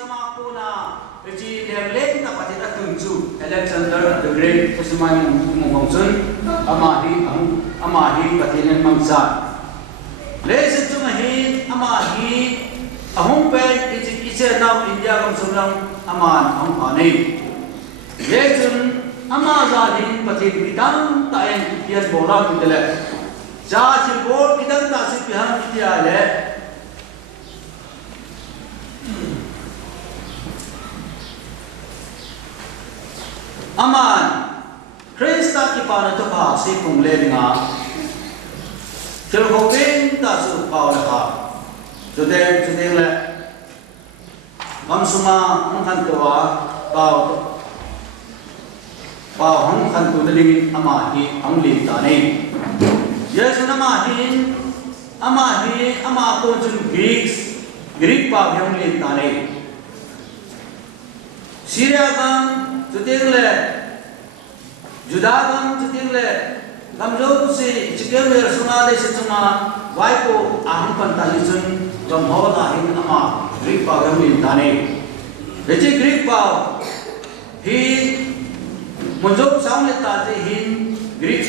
sama ko na ji level ta pati ta kunju Alexander the Great kesemai mungongsun amahi patinen mangsa lese tumahi amahi ahum pe ise now India kam sulang aman ahum ane yejun amazadin pati bidang taen pian bola kitele ja si bol bidang ta si pian kitiale aman Krista ki pa na to pa si kung le nga kel ko pen ta su pa la ka today le suma ang kan to pa hong kan to dali ama hi ang li ta ne yesu na ama ko jun Greek pa hong li ta ne Syria kan Judigle, Judagam Judigle, Gamjo si Chikel Sumale Situma, Waiko, Ahampantalizun, Gamhola in Ama, Greek Pagam in Tane. The Greek Pag, he Munjok Sounded Tati, Greek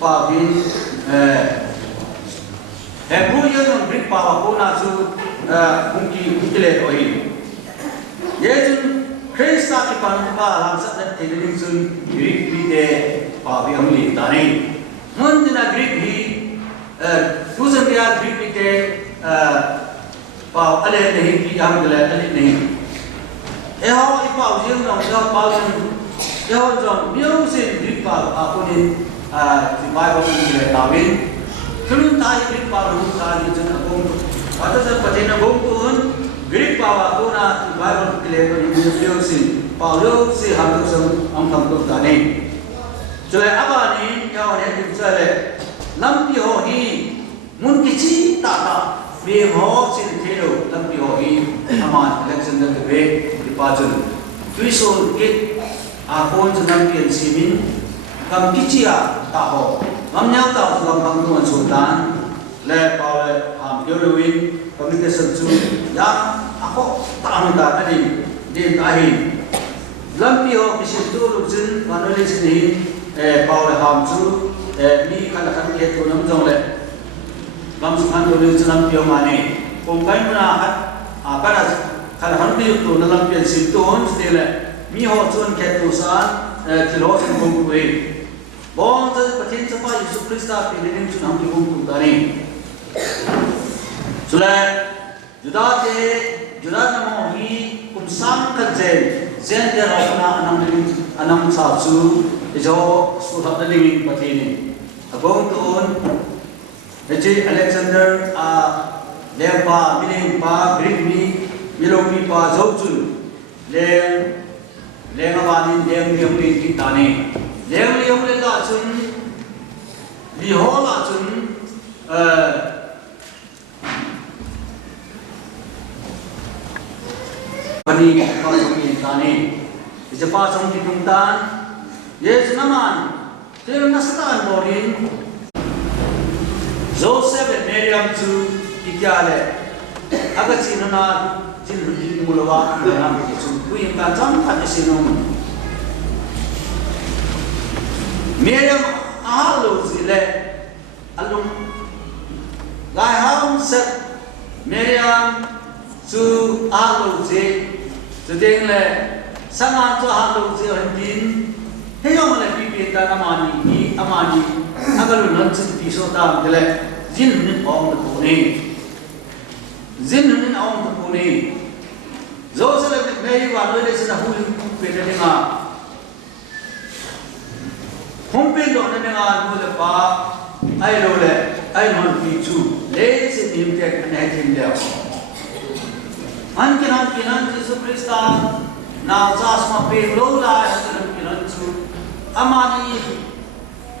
Pagin, Hebrew Greek Pagona to Punki Hukile or him. Yejun Krista ki panpa lamsat dan teling sun Greek bide pavi amli tani mundina Greek hi tusan dia Greek bide pa ale nahi ki am gala ale nahi eho ipa ujung nong eho paun eho jom music Greek pa apuni di Bible ni tawin kelun tai Greek pa lu tani jun agong pada sa patina gong tuhan Greek power ko na Bible clear ko yung sin Paulo si hamdo sang ang tamtok tani. So aba ni yaw ne yung sale lampi ho hi mun kichi tata we ho sin thelo lampi ho hi aman Alexander the Great dipajun tuiso git akon sa lampi ang simin kam kichi ta ho ngamnyaw ta sa lamang tuan sultan le Paulo ham Halloween communication to ya ako taam da tadi din ahin lampi ho kisim tu lujun manole sini Paulo ham chu mi kala kan ke to nam jong le lam suhan to lujun lampi ho mane kung kai muna hat para kala han pi to na lampi sim to hon stele mi ho chon ke to sa thilo sin kung ku e bon sa patin sa pa Yesu Krista pi rin chun ham ki kung tu tani sula Juda namo hi kumsang kajen zen der ofna anam sa chu ijo su thap daling patini abong tuon eji Alexander lempa miling pa Greek mi milomi pa zauchu leng awani leng li ki tani leng li yong le la chun li ho la chun Pani pasong tani, ije pasong kitungtan, yes naman, pero nasaan mo rin. Joseph and Miriam to ikyale, agad sino na sinulin mulawa ng namin ito. Kuyang kajang kanya sinong. Miriam ahalo sila, along gayang set Miriam to ahalo sila. Today le sama to halo je handin heyo mala pipi ta amani agalu nan sit piso ta dele jin nin ong to ne zo sele nei wa no le sina hu pe de nga hom pe do ne nga no le pa ai lo le ai no pi chu le se nim te ne tin le Ankiran Yesu Krista na jasma pe lola kiran chu amani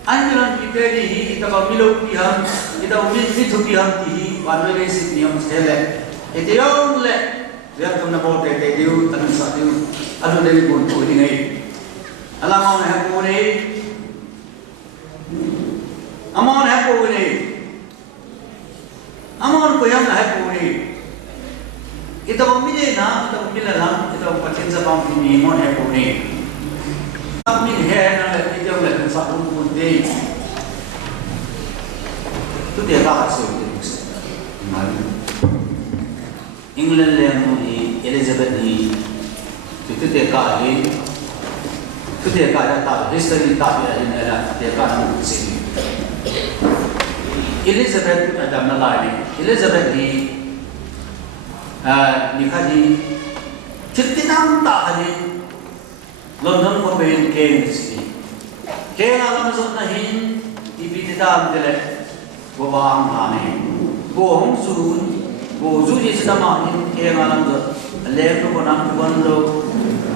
ankiran piteri hi itaba milo pihan ida umit mithu pihan ti wanre sit niyam sele etiyong le ver tum na bolte te diu tanun sa diu adu de bon to ni nei alama na ko nei amon ha ko nei amon ko yam na ha ko nei Ito pamili na, ito pamili lang, ito patin sa pamili mo na po ni. Pamili na ito yung lahat sa pumundi. Ito dia kaso ito. England lang ni Elizabeth ni ito dia kali. Ito dia kali ta history ta dia ni ala dia kali sini. Elizabeth ada malai. Elizabeth ni nikadi citinam tak hari London ko ben king sini king alam zot nahin ibititam dele go bang ane go hong su ji sedama hin king alam zot le ko banang bando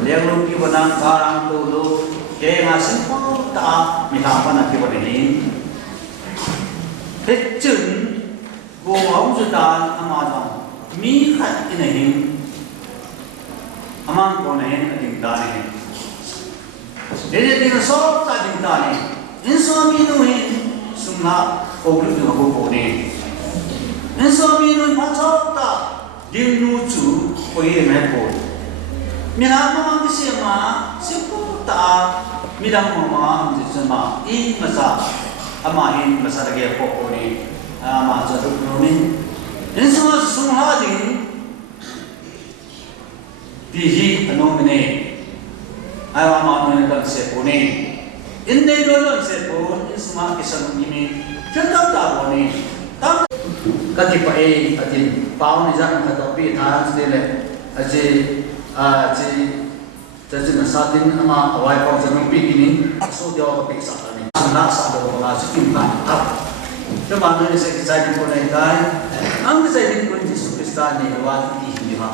le lo ki banang karang to lo king asin po ta mihapan ki banin hết chừng go hong su dan amazon mi khat inahin amang ko nahin ating dani ele din so ta ding dani inso mi no hin sumna oglu du ko ko ne inso mi no pa so ta ding nu chu ko ye me ko mi na ma ma si ma si ko ta mi dang ma ma ji sama I masa ama hin masa lagi ko ko ne ama sa du no min Inso sumhading dihi anomene awa ma kan se pone inne dolon se pon isma kisan ini tetap ta pone tam kati pa e atin paun ni jan ka topi tharan se le aje jadi nasatin ama awai pa jan pi kini so dia ka piksa ni na sa do ka sikin ba tap cuma ni se kisah ko nai dai ang kisah din ko Yesus Kristus ni wa ti hi ha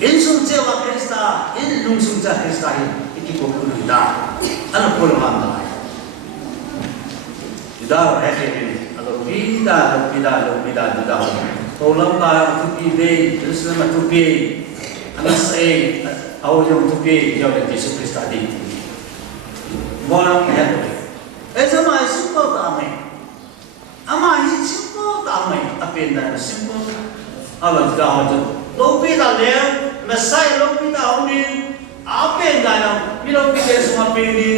in sung che wa Krista in lung sung cha Krista hi iki ko ku da ano ko lo han da ha he ni alo vida da to lam ta tu pi de Yesus ma tu pi ana se au yong tu pi yo de Yesus Kristus di mo lang he to e sama su ko ta me ama hi simple ta mai apen da simple ala da ha jo lo pi da le mesai lo pi da uni apen da na mi lo pi de suma pe ni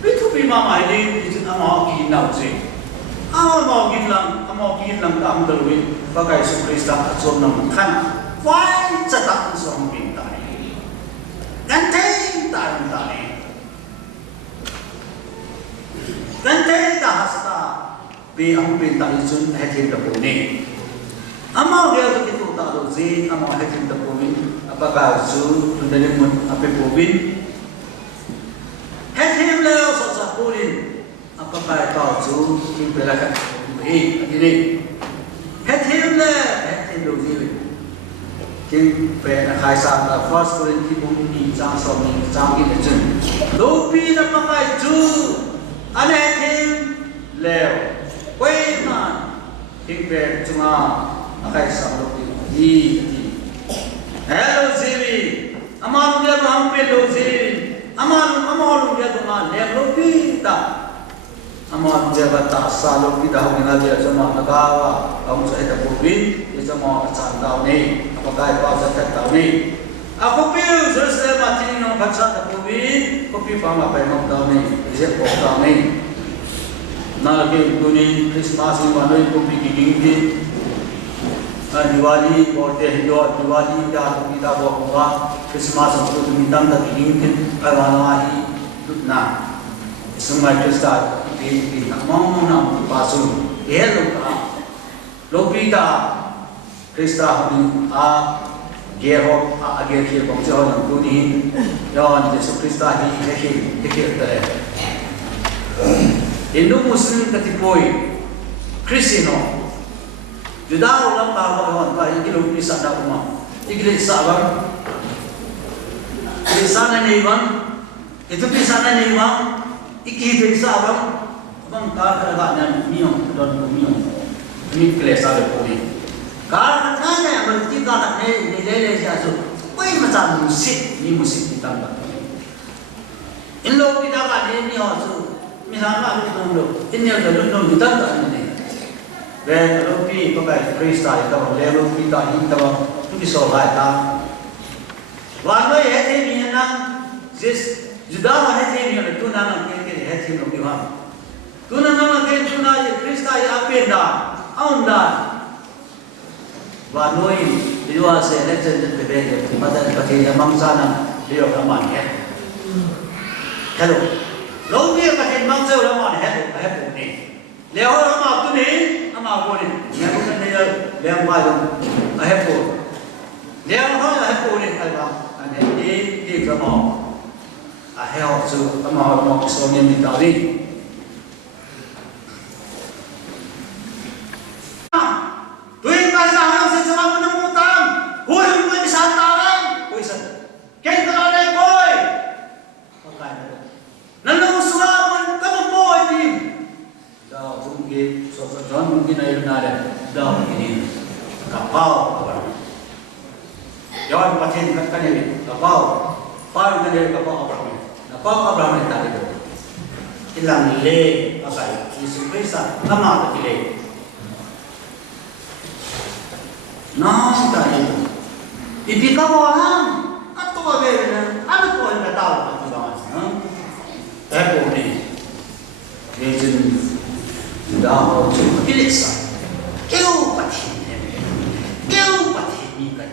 pi tu pi ma mai ni ji na ma ki na se ama ki lang ta am da lo ba kai su krista chon na khan vai cha ta so pi ta ni gan te ta ni gan te ta hasta be ang pinta isun hatin da pone ama dia begitu tak do zin ama hatin da pone apakah su tundane mun ape pobin hatin la sa sa polin apakah ta su kin belakan ini hatin do zin kin pe na khai sa ta first Corinthians bung ni chang so ni chang ki chen do pi na pakai ju ane hatin leo Wait man, hingga cuma akai sablo di. Hello Ziri, amal dia hampir do Ziri, amal dia tu mana lebih kita, amal dia bata salo kita hingga dia cuma nagawa, kamu saya tak boleh, dia cuma cantau ni, apa kaya pasal cantau ni. Aku pilih selesai mati ni orang pasal tak boleh, kopi pama pemang tahu ni, dia pok tahu ni. Nalagi dunia Christmas ini mana itu bikin Diwali और Diwali क्या kita bawa Christmas untuk mintam tak bikin kawan na semua Krista di mau nam pasu lokita Krista ini gero agar kita bangsa orang dunia yang Yesus Krista ini hekir Hindu Muslim katipoi Kristino Juda ulang tahun ka ikilo bisa da umma ikili sabang sana ni bang itu sana ni bang iki bisa bang bang ka kada niyo don niyo ni klesa le poli ka kana berarti ka ne le jaso koi macam musik kita ba inlo kita ka ni aso misalnya aku tunggu, ini ada lundung kita tak ini. When Lopi pakai Krista itu, Lopi tak itu, tu kisah kita. Wanwe hati ni nang, jis juda hati ni ada tu nang kene hati Lopi ham. Tu nang kene tu nang Krista ya apa dah, anda. Wanwe dia se legend bebek, pada pakai yang mangsa nang dia kaman ya. Hello, Lopi pakai mangsa orang mana ni. Leo orang tu ni. Ama boleh, yang bukan dia yang baru, ahepun, yang orang ahepun ni kalau ada di kamu, ahel tu kamu mau suami minta ni. Tuh pasal orang sesuatu menemukan, hui bukan disantaran, hui sen, kita ada boy, pakai tu, nanti surat kamu boy ni. Dah mungkin, soal mungkin ayat nada, dah ini kapal, jangan pakai kata ni kapal, par ni kapal Abraham ni tadi tu, hilang le apa? Yesus Kristus nama tu le, nah tadi tu, ibu kamu orang, atau apa ni, ada tu yang tahu tu bang, apa ni, Yesus dah cukup biasa. Kau pasti ni kan?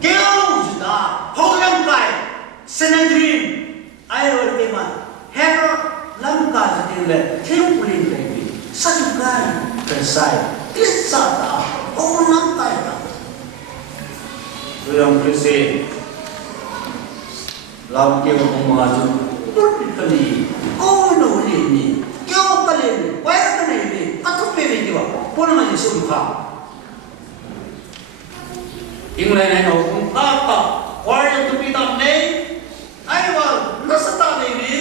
Kau sudah orang kaya, senangrim, air tema, hero langkah sendiri, tempuling lagi, sajukan kersai, kisah orang kaya. Tu yang bersih, lawan kau mengaju, berkali, kau nolih ni. Kau kalian, bayar kan ini? Aku pilih juga. Pulang aja suruh. Ingin lain aku apa? Orang tu kita ni, ayam nasi tak ini,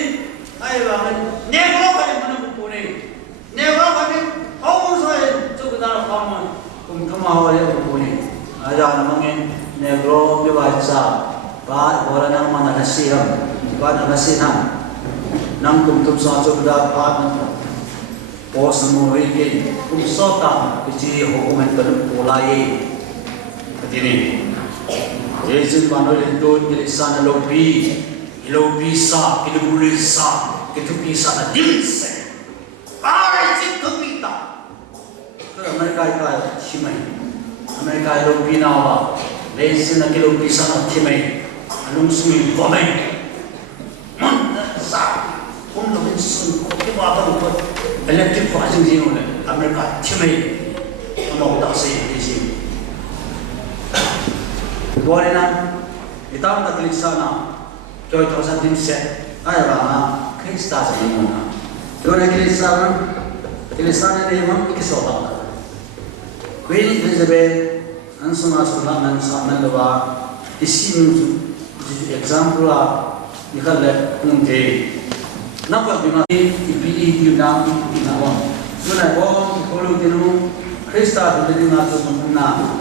ayam negro kan mana pupuni, negro kan awak saya cukup dalam kamu, kamu yang pupuni. Ayam namanya negro biasa, orang nama mana nasi ham, bukan nasi ham. Nang tum sahaja dah pahat pos semua ini sota kecil hukuman terpulai begini. Yesus panggil itu jadi sana lopi sa, kita boleh sa, kita bisa nak dilse. Para itu kita. Kalau mereka itu cimai, mereka lopi nawa, Yesus nak lopi sana cimai, alung sumi komai, mana sa. Kung sun ko ke ba ba electric fashion zero le America chimei amo ta se isi dore na itaw na klisana joy to sa tim set ay ba na Krista sa imo na dore klisana ne mo ikiso ba Queen Elizabeth ang suna nan sa nalawa isi example a ikale kunte nampak dengan IPI Yunam Inawam. Mana bom kalau tinu Krista berdiri ngatu sempurna.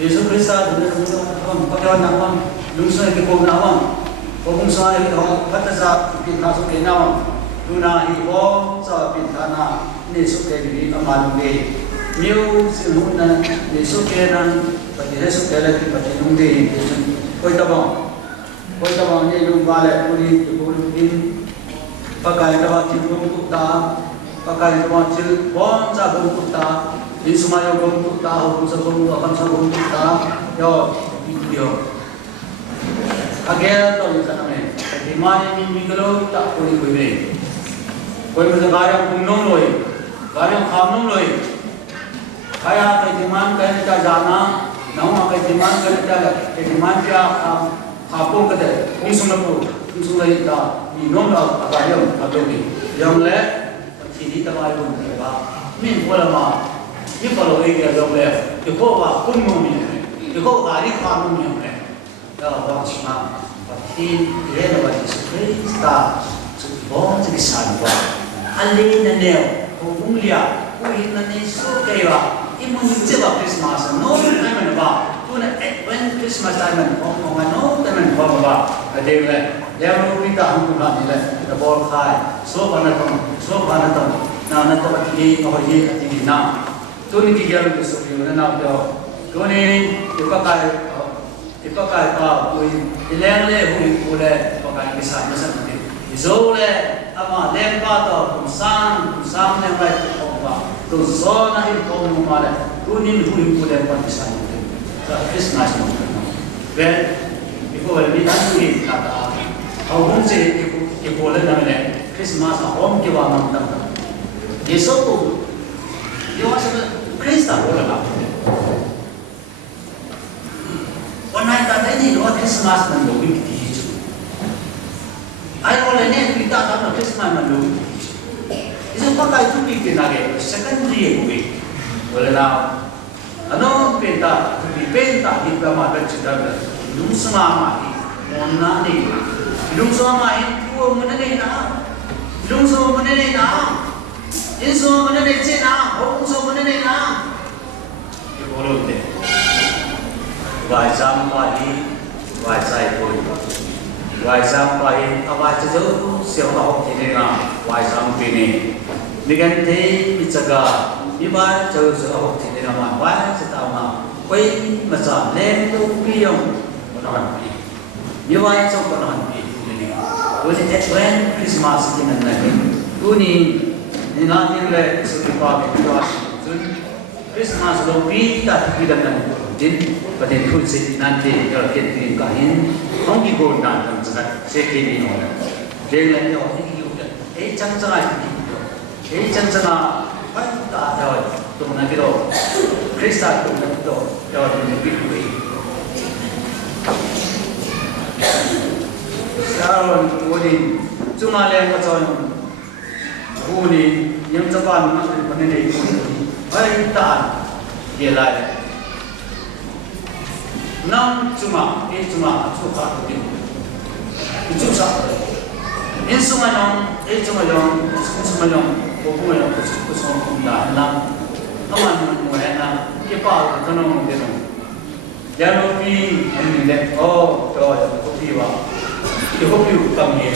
Yesus Krista berdiri ngatu pakai nawam, lungsa ke bom nawam. Bom saya ke kata sa kita masuk ke nawam. Tuna hibo sa pintana ni suke di amal be. Miu siluna ni suke nan pada suke lagi pada nungde. Koi tabang. Kau tahu ni lum balik puri puri pakai tahu cipung tukta pakai tahu cil bom sabun tukta di semua bom tukta hukum sabun akan sabun tukta yo video agar tahu di sana ni di mana ni minggu tak puri puri kau mesti barang kumnom loi barang kamnom loi kaya kau di mana kau nak jana nama kau di mana kau nak jaga di mana dia Apung kata, unsur itu di nomor apa yang ada ni, yang le, sini tempat pun berapa, min bola mah, ini kalau ini yang le, itu kau kumnom ni, itu kau hari kamnom ni, dah bang semua, pasti dia nak bagi Krista, sebab jadi sanwa, alih nanti, kau mulia, kau ini so kaya, ini menjadi Christmas, no time apa. When Christmas time no time ba ade le dia mau kita hangku na ni le the ball khai so bana tom na to ati o ye ati na tu ni ki gel ke so yo na to tu ni ipakai pa ko ileng le hu le pakai ke sa sa ni zo le ama le pa to kum sam le bai ko ba to zo na hi ko mu ma le tu ni hu le pa ke sa ni sa Christmas mo ben iko le ni tan ni ta ta au hon se iko le na le Christmas a hom ke wa nam ta yeso ko yo sa Krista ko la Onai kata ini doa Christmas mendowi kita. Ayo oleh ni kita akan Christmas mendowi. Itu pakai tu kita lagi secondary gue. Oleh lah, ano penta kita makan cerita hidung semua mati, mana ni? Hidung semua mati, tu mana ni na? Hidung semua mana ni na? Ini semua mana ni cina? Orang semua mana ni na? Itu boleh deh. Vài trăm qua đi vài sai thôi vài trăm qua đi vài chỗ chỗ siêu học thì nên là vài trăm cái này mình cái thế mình chắc là như vậy chỗ siêu học thì nên là mà vài sẽ tạo mà quay mà chọn lên đâu kia không có nói gì như vậy trong có nói gì này tôi sẽ hết quen Christmas thì mình này tôi nhìn làm như là sự kiện qua cái đó Christmas lâu đi ta thì đâm này đến và đến khuôn sinh nanti kalau kita kain không đi gồm nạn trong sự sẽ kỹ đi rồi đây là điều gì cũng chẳng chẳng ai chẳng chẳng phải ta rồi tụi nó cái đó Christa tụi nó cái đó rồi mình biết gì sao rồi chúng ta lên cái chỗ này những cái bạn nó cái này phải ta hiện lại Nam cuma cuka tu itu sah. Ini semua yang, semua yang, bukan yang khusus dah. Nam, aman mana? Kita kenal dia. Jangan kopi ini deh. Oh, kopi wah. Kopi kami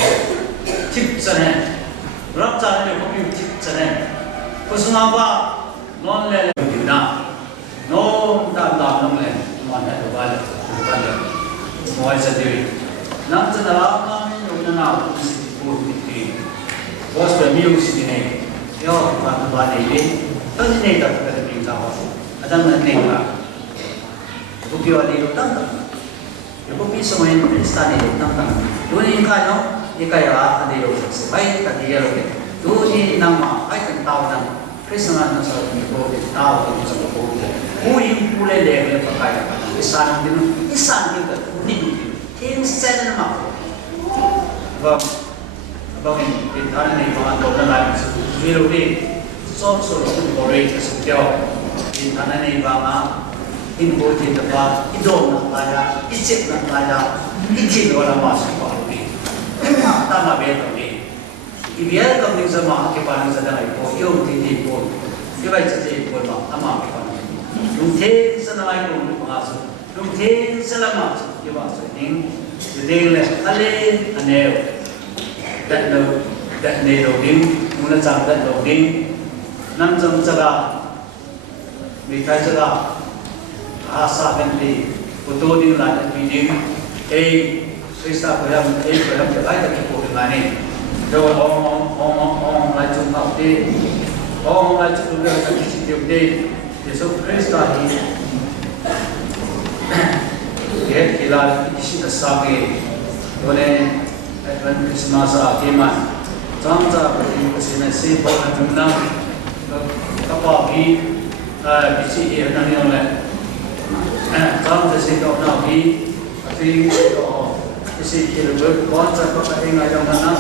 tip sana. Rap sana kopi tip sana. Khusus apa? Non le kita. Non tak non le. Mana tu balik, semua jadi. Nam cenderung kami nak mesti putih. Bos bermuzik ni, yo balik ini, tadi ni tak ada pintar. Ada mana ni lah? Kopi ada di dalam. Kopi semua ini start di dalam. Dua ni kaya ada di dalam. Baik tadi ya loh. Dua ni nama, baik tahu nama. Christmas nasa ni kopi tahu tu semua kopi. Mui pule level pakai. Isan kita ni instan nama. Bang ini hari ni bahan dolar lain. Zero ni so boleh sesuatu. Ini hari ni bahan import itu bahan idom nak bayar, icip nak bayar, ikut orang masuk bahagian. Tanah betul ni. Ibiar kami sama kepada saudara ibu, yo titi ibu, ibai saja ibu mak, ama kepada. Lumthe senamai pun masuk, lumthe selamat je masuk. Ning, jadi le, aneh, dat ne donging, mula cang dat donging, nam jam jaga, mitai jaga, asa ganti, putu ding lanjut meeting, Krista program jaga kita kipu kemana? Jauh orang laju mati, orang laju dulu kita kisi tiupde. Yesus Kristus ini, dia hilal isi kesagi, oleh Advent Christmas akiman, jangan berkesini si boleh menang, kapagi isi ia nanti oleh, jangan si kau nabi, tapi isi hidup kuasa kau tak ingat yang mana,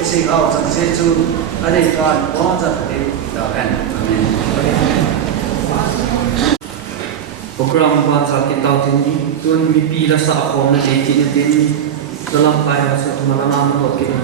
isi kau jangan seju, ada ikan kuasa di dalam. Program bangsa kita ini tuan mimpi rasa apa nak jadi ini dalam kaya satu malam buat kita.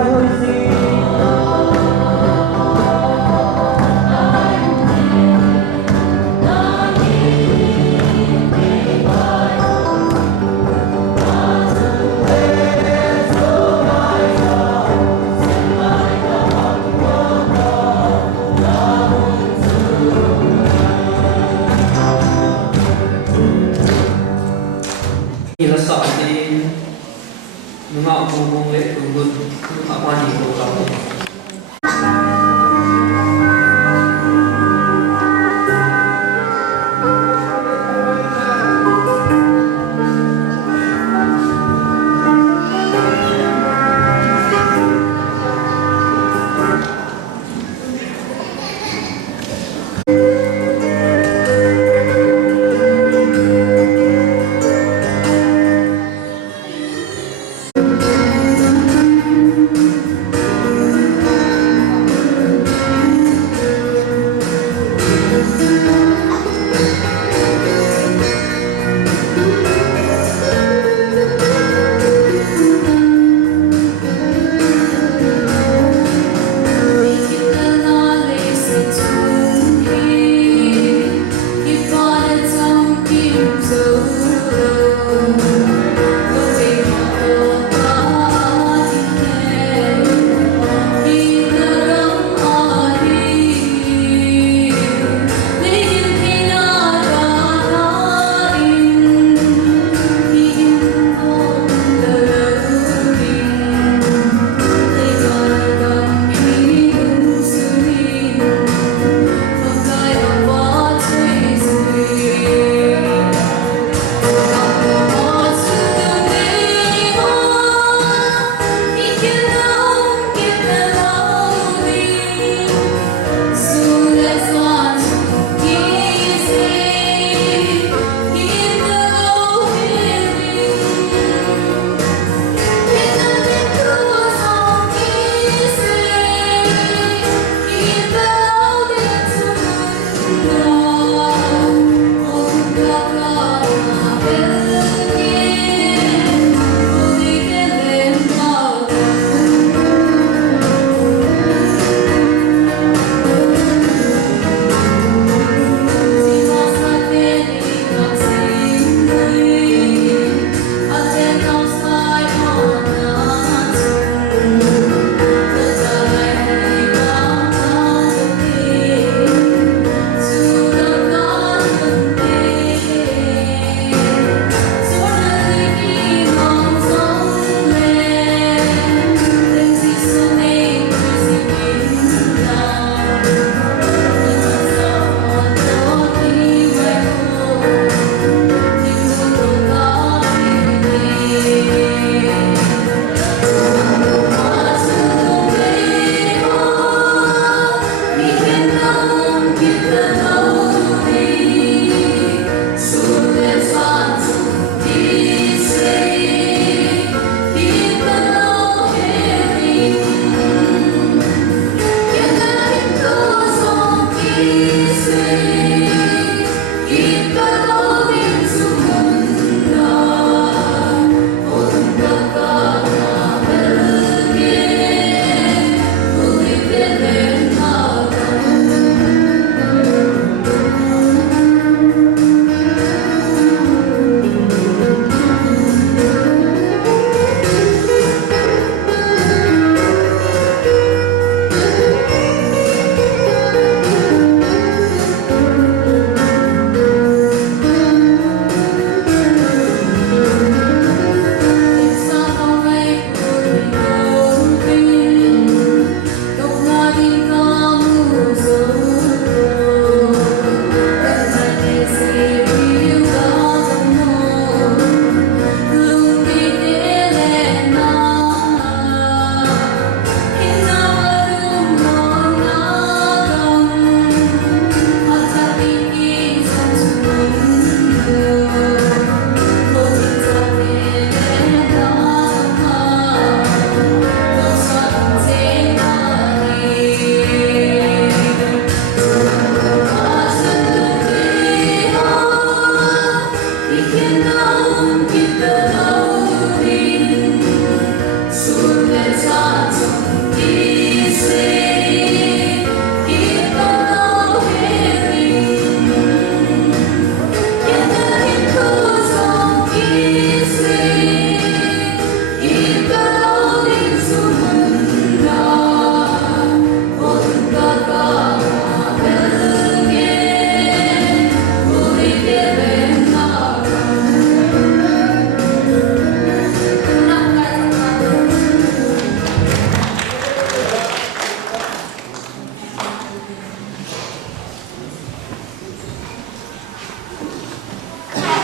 Ila sa atin mga umumong le tungkol mga mani ko kami.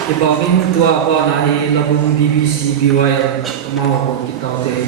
Ibangin tua apa nahi labung BBC BYL mau aku kita te.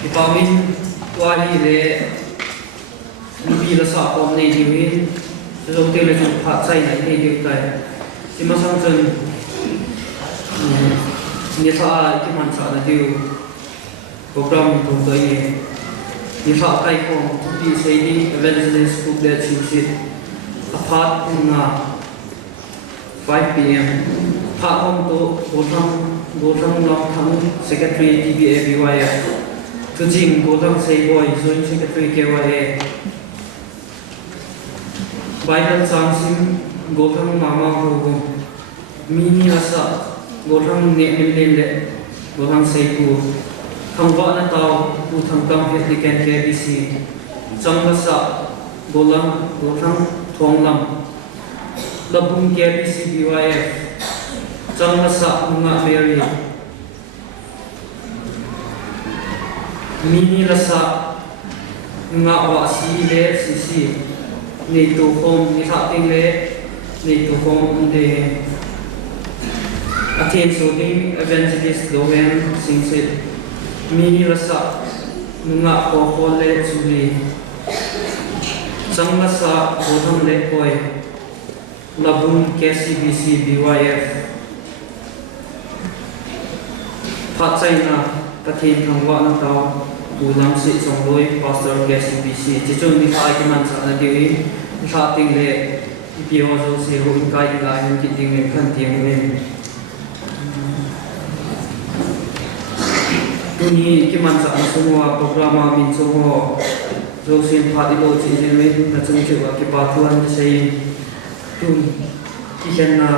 Ibangin tua hi le bila sa kom nei diwin zo te le jong pha chai nai nei diu tai ti ma sang chen ni sa ki man sa na diu program to to ye ni sa kai ko ti sei di evangelist group le chi chi apart na 5 p.m. pha hom to go thang long thang secretary TBA BYF to jing go thang sei boy joint secretary KYA Bible Chansim go thang mama ho mini asa go thang ne le go thang sei ku thang wa na taw tu thang kam applicant KBC chang sa go thang thong lam labung KBC BYF chang sa nga Mary mini rasa nga wa si le si ni tu hom ni sa ting le ni tu hom de attend so ding evangelist Lowen sing se mini rasa nga ko le suli chang sa ko thang le koi labung KCBC BYF Patsai na takin thangwa na tao ulang si songloi pastor KCBC chichung ni sai ki man sa na diwi sa ting le pio zo se ho kai la hin ki ting ne khan tiang ne tuni ki man sa na sumwa programa min sumo zo sin phati lo chi ne na chung chi wa ki pa thuan sei tun ki chen na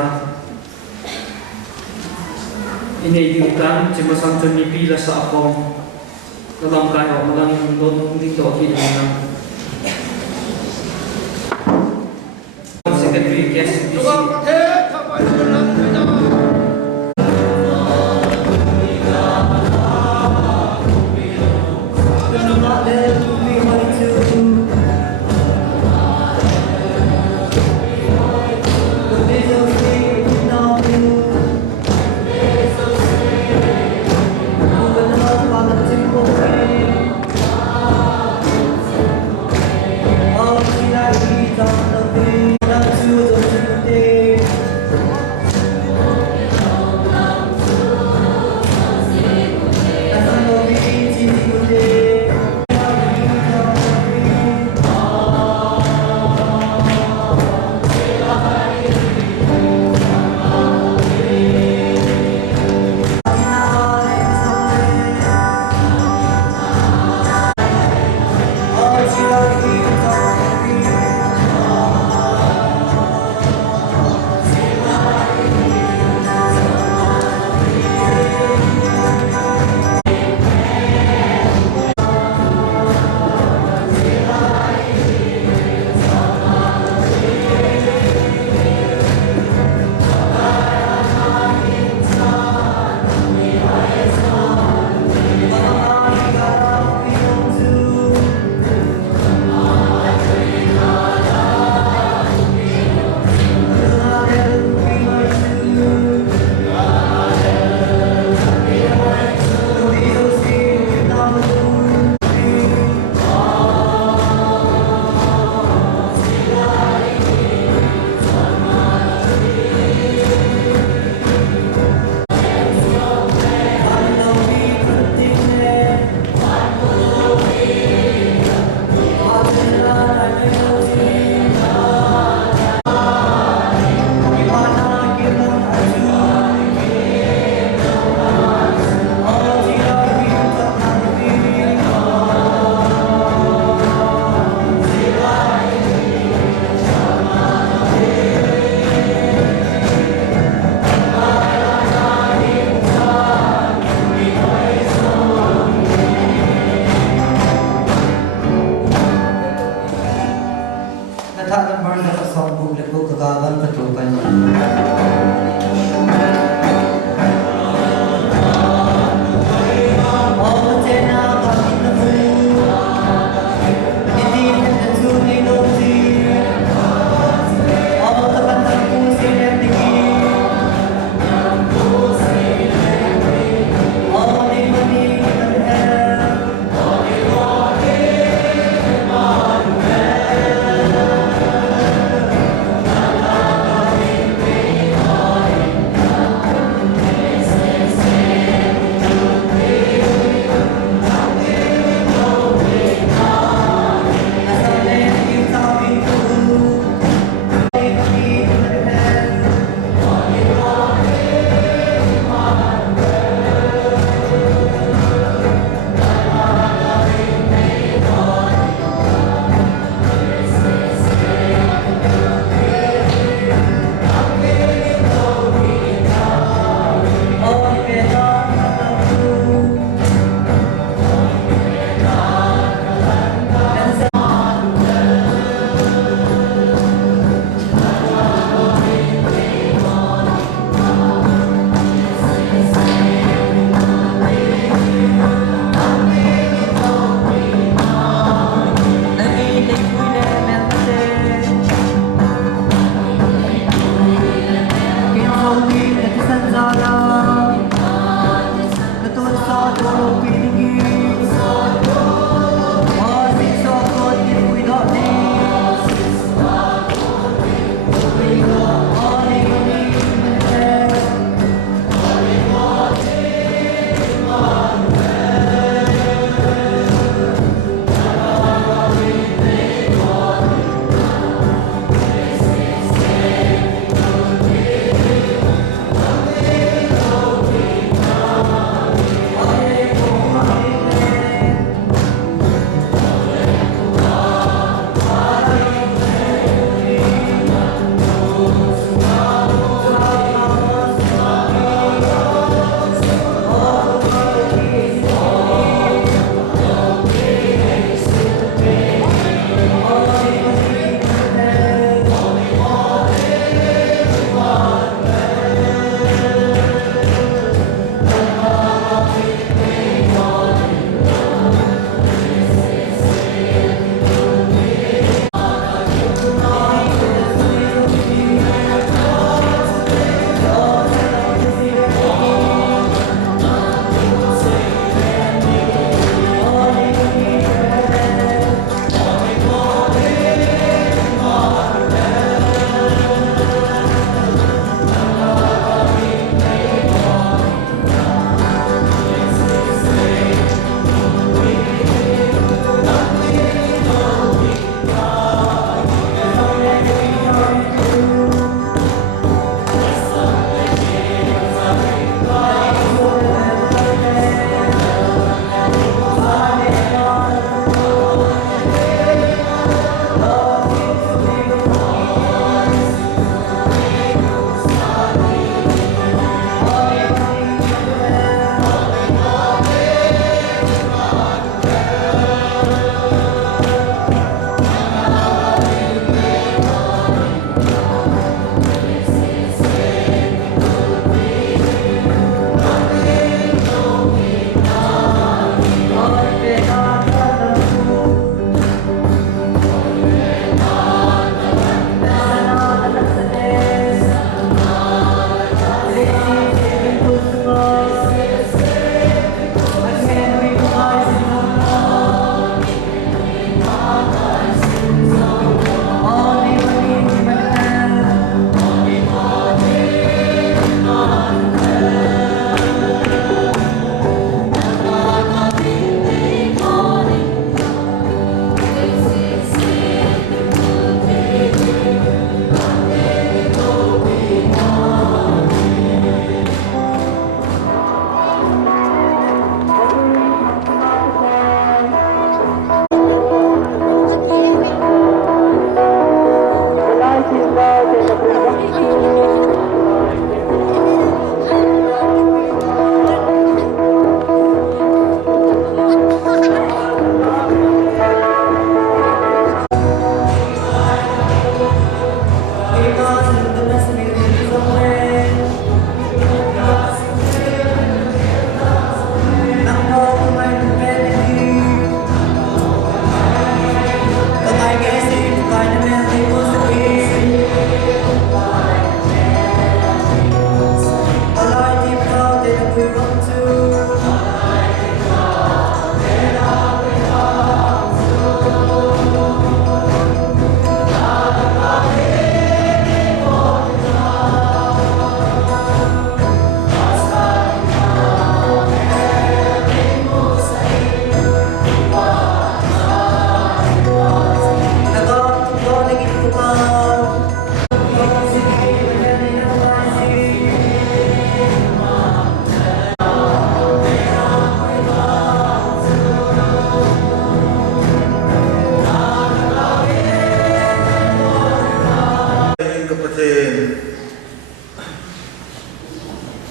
ini diutan cuma sampai ni bila saapong dalam kaya malang don di toki dengan secretary KCBC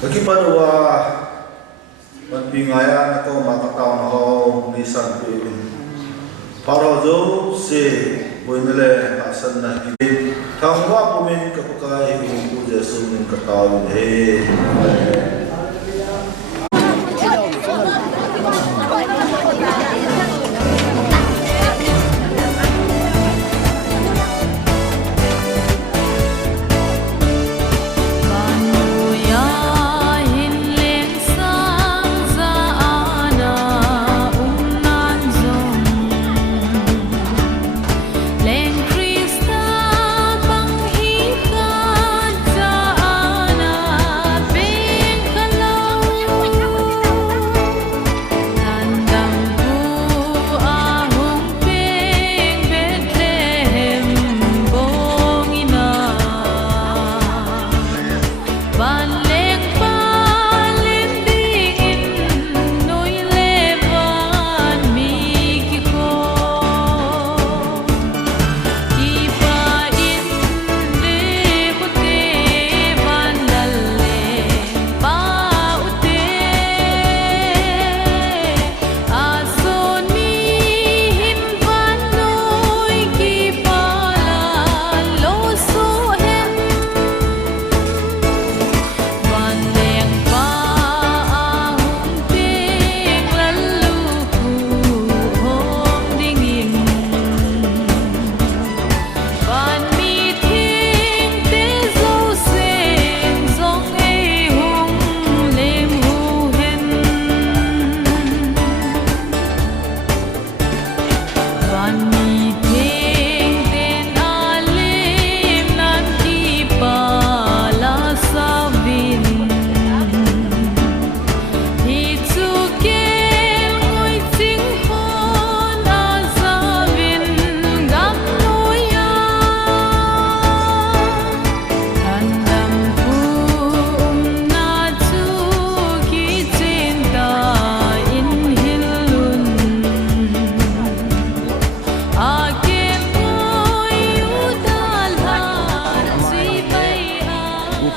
Kaki padua manpingaya na ko matatao na ho nisan pin. Para jo se boinele asan na kiti thangwa pumin kapakai hu jesu nin katawin he.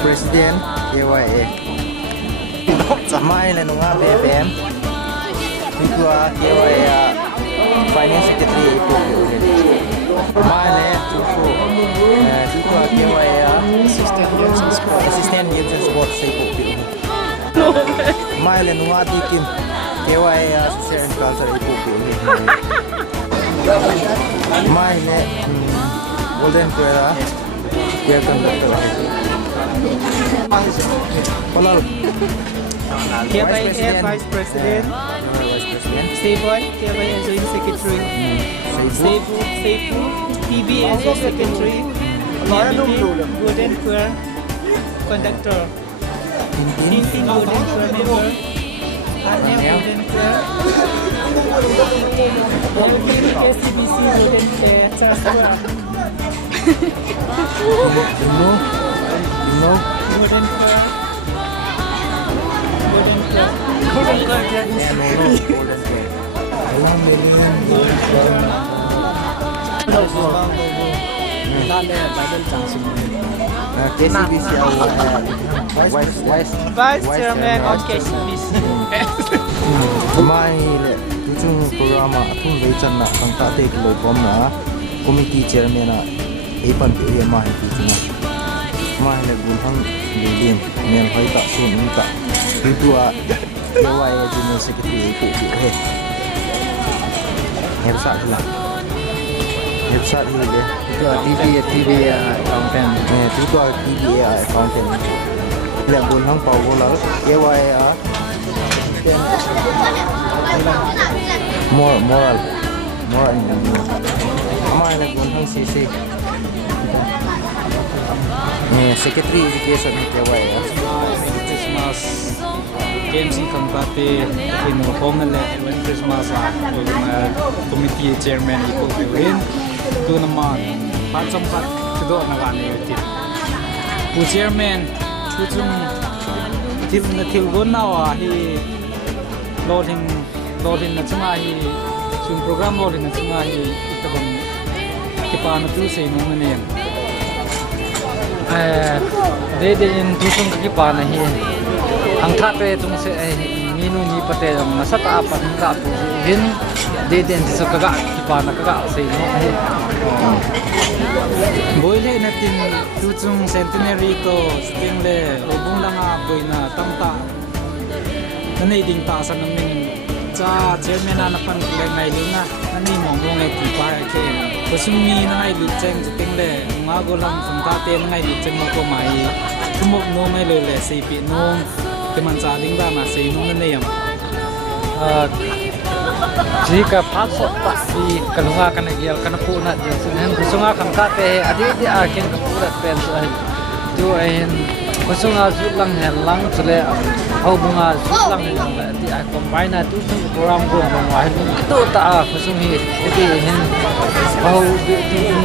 President KYA Samai le nunga BBM Tukua KYA Finance Secretary Ipo Mai le Tufu Tukua KYA Assistant Games and Sports Ipo Mai le nunga Dikim KYA Social and Culture Ipo Mai le Golden Quera Dia Conductor KYA Vice President, Stable, KYA Joint Secretary, Seifu, PBS Secretary, Golden Queer Conductor, Tintin Golden Queer Member, Arnhem Golden Queer, KCBC Golden Queer Transfer, Golden Queer. KCBC Vice Chairman of KCBC. Mai le tuchung programa athun veichan na kangta te loi pom na committee chairman a epan pe mai tuchunga mai le gunthang lim mel hoi ta sun ta tua KYA General Secretary Ipo he hebsa la hebsa ni le TVA accountant tua TVA accountant le gunthang pau bola KYA moral mai le gunthang CC Secretary Education KYA Christmas games in Kampate in Hongale when Christmas committee chairman Ipo Win to naman pansam pat kedo nagani utit pu chairman tutung til nawa hi loading na chunga hi sun program loading na chunga hi itabang kipana tu sei no ne de in tusung kipana hi ang thate tung se minu ni pate masata apat ka tu hin de den so kaga kipana kaga se no boile na tin tu chung centenary ko sting le obung langa boina tamta nanei ding ta san min cha chairman na pan le ngai luna ani mong mong ngai ti pa ke ko sung mi na ngai lu cheng sting le nga go lam sung ta te ngai lu cheng mo ko mai kumok no mai le le se pi no ke man cha ding da na se no na ne yam jika pasok tak di kalunga kana gial kana puna di sunan kusunga kam ka te adi di akin ka pura pen so ai tu ain kusunga zulang helang chule au bunga zulang helang di a combine tu sung program go ngong wa hin tu ta kusung hi di hin au di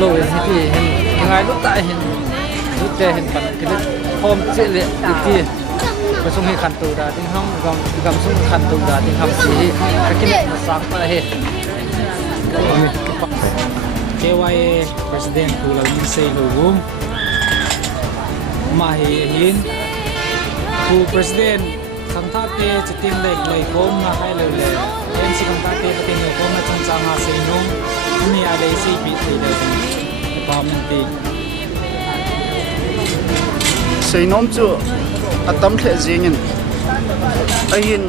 lo hi hin ngai lu ta hin lu te hin pan kilit hom chile di kusung hi khan tu da ting hong gam sung khan tu da ting ham si akin sang pa he KYA President Kulal Minsay Lugum Mahi Hin Ku President Samtate Chiting Lek Lai Kom Na Hai Lai Lai Em Si Samtate Patin Yo Kom Na Chung Chang Ha Say Nung Ni Alay Si Pi Thay Lai Department Ting Say Nom Chu Atam Thay Zingin Ahin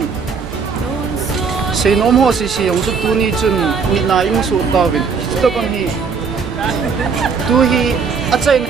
Say Nom Ho Si Si Yong Su Tu Ni Chun Mi Na Yung Su Tawin Ito Kang Hi Tu Hi Achay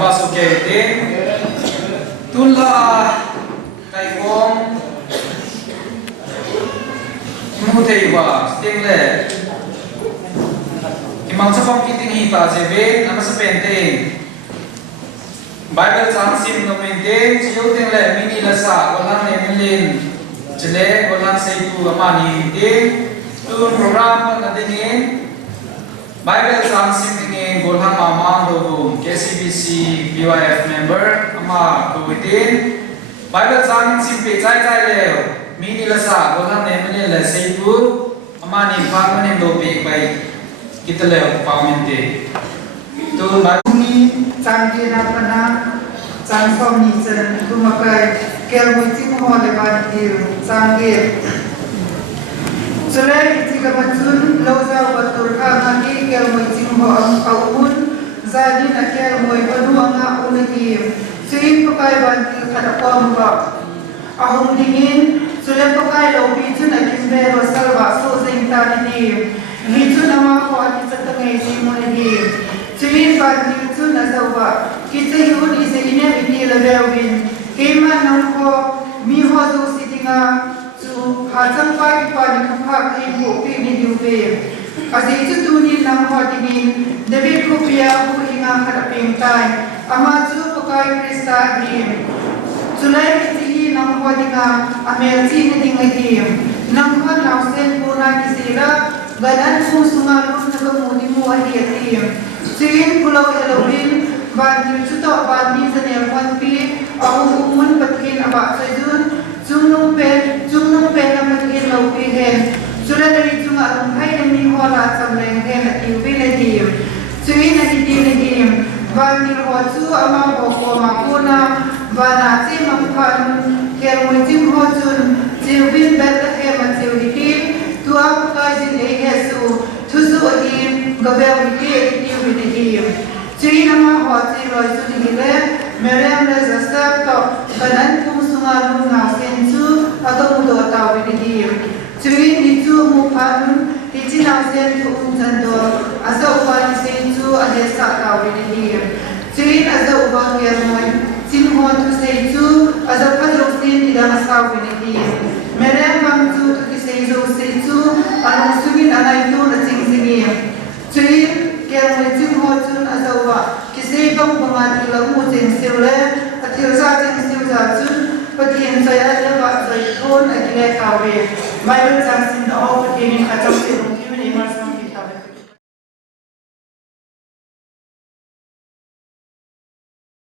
ba so ke te tulla kai kom mu te ba sting le imang sa pang kiting hi ta je be nama sa pente Bible sang sim no maintain chiu ting le mini la sa walang ne milin chile walang sai tu amani te tun program na dingin Bible sang sim dingin golhang mamang do KCBC BYF member ama ko within Bible sang sim pe chai chai le mini la sa golhang ne milin la sai tu amani pa ne do pe bai kita le pamente tu ni sang dia napana sang som ni chen kuma kai kel mo ti mo le ba ti sang dia sele ti ka batun lo za ba tur ka ma ki kel mo ti mo am paun za ni na kel mo ba du nga un ki sin pa kai ban ti khada kom ba ahum dingin sele pa kai lo bi chun a kim be ro salwa so sing ta ni ni chun ama ko a ki cha ta ngai si mo ni Cewek pagi itu nasawa kita hidup di sini ini lebih win. Keman namko miho tu sitinga tu hajang pagi pagi kampak ibu pini diupe. Kasih itu tunin namko dingin debit kopia bu inga kadaping tay. Ama tu pakai krista dim. Sulai kiti namko dinga amelci neding dim. Namko nausen puna kisira gadan sunga lu nakamudi mu ahiyati. Singin pulau Elohim bani cuto bani senel wanpi aku umun petkin abak sejun jumnung pen petkin laupi hen sudah dari junga rumpai demi hola samreng hen tiupi nedim singin nedim bani roju ama boko makuna bana si mampan kermutim hojun tiupin beta hem tiuhitim tua kajin ehesu tuzu adim gabel wiki Video. Jadi nama hati roy tu dihile, mereka rezastar to badan fungsional nausensu atau mudah tahu video. Jadi itu mupan itu nausensu unjando, asal upaya sensu ada sak tahu video. Jadi asal upaya kermoy, simho tu sensu asal kadrosin tidak tahu video. Mereka bangsu tu sensu anu subin anak itu nacing sini. Jadi Kaya mo itim ho chun asawa kisi kong pamati lagu jeng siule atil sa jeng siu sa chun patien saya ada ba sai thon akile kawe Bible sang sin o patien ka chong sin ki ni mas